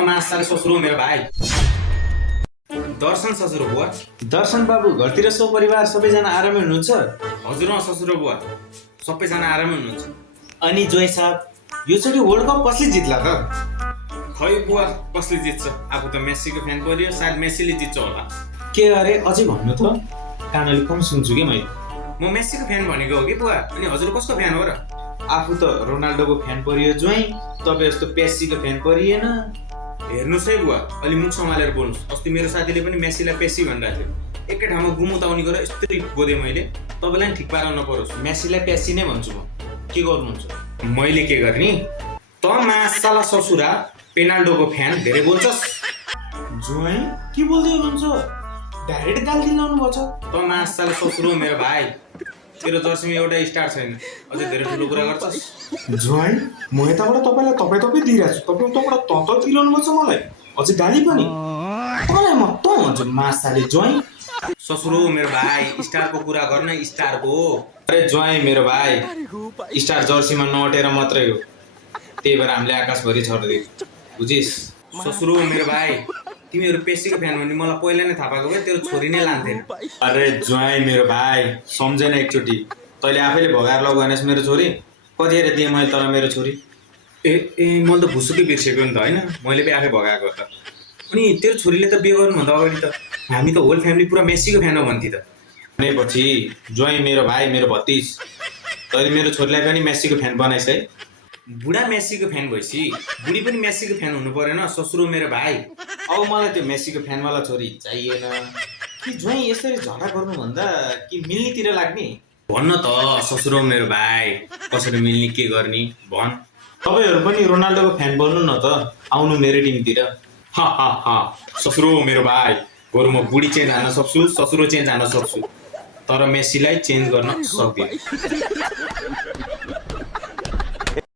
मासाले ससुरो मेरो भाइ दर्शन ससुरो बुवा। दर्शन बाबु घरतिर सो परिवार सबैजना आरामै हुनुहुन्छ? हजुर ससुरो बुवा सबैजना आरामै हुनुहुन्छ। अनि जोय साहब योचोटि वर्ल्ड कप कसले जित्ला त? खै बुवा कसले जित्छ? आफू त मेस्सीको फ्यान परियो, सायद मेस्सीले जित्छ होला। के अरे अझै भन्नु त? कानले कम सुन्छु कि मैले। म मेस्सीको फ्यान भनेको हो कि बुवा। अनि हजुर कसको फ्यान हो र? आफू त रोनाल्डोको फ्यान परियो जोइ, तपाईँ जस्तो पेसीको फ्यान परिएन। हेर्नुहोस् है बुवा, अलि मुख सम्हालेर बोल्नुहोस्। अस्ति मेरो साथीले पनि मेस्सीलाई पेसी भनिरहेको थियो। एकै ठाउँमा गुमुताउने गरेर यस्तै बोधेँ मैले। तपाईँलाई पनि ठिक पाराउन नपरोस्। मेसीलाई पेसी नै भन्छु म। के गर्नुहुन्छ? मैले के गर्ने? त मासाला ससुरा पेनाल्डोको फ्यान धेरै बोल्छस्। जोइ के बोल्दै हुनुहुन्छ? डाइरेक्ट गाली दिलाउनु भएको छ। त मासाला ससुरो मेरो भाइ, तेरो जर्सीमा एउटा स्टार छैन, अझै धेरै ठुलो कुरा गर्छस्। जोइ म यताबाट तपाईँलाई तपाईँ दिइरहेको छु, तपाईँ उताबाट त दिइरहनु भएको छ मलाई, अझै गाली पनि। तँलाई म त भन्छु मासाले जोइ। ससुरो मेरो भाइ, स्टारको कुरा गर्न स्टारको। अरे जोइ मेरो भाइ, स्टार जर्सीमा नअटेर मात्रै हो, त्यही भएर हामीले आकाशभरि छरिदियो, बुझिस्? ससुरो मेरो भाइ, तिमीहरू पेसीको फ्यान भने मलाई पहिला नै थाहा पाएको भए तेरो छोरी नै लान्थेन। अरे जोइ मेरो भाइ सम्झेन एकचोटि, तैँले आफैले भगाएर लग भनेस् मेरो छोरी। कतिखेर दिएँ मैले तँलाई मेरो छोरी? मैले त भुसुकै बिर्सेको नि त होइन, मैले पनि आफै भगाएको त। अनि तेरो छोरीले त बिहे गर्नुभन्दा अगाडि त हामी त होल फ्यामिली पुरा मेस्सीको फ्यान हो भन्थे त। भनेपछि जोइ मेरो भाइ, मेरो भतिज, तैँले मेरो छोरीलाई पनि मेस्सीको फ्यान बनाइस् है? बुढा मेस्सीको फ्यान भएपछि बुढी पनि मेस्सीको फ्यान हुनु परेन ससुरो मेरो भाइ। अब मलाई त्यो मेस्सीको फ्यानवाला छोरी चाहिएन कि जोइ। यसरी झगडा गर्नुभन्दा कि मिल्नेतिर लाग्ने? भन्न त ससुरो मेरो भाइ, कसरी मिल्ने के गर्ने भन्। तपाईँहरू पनि रोनाल्डोको फ्यान बन्नु न त, आउनु मेरो टिमतिर। ससुरो मेरो भाइ, बरु म बुढी चेन्ज हान्न सक्छु, ससुरो चेन्ज हान्न सक्छु, तर मेस्सीलाई चेन्ज गर्न सक्दिनँ।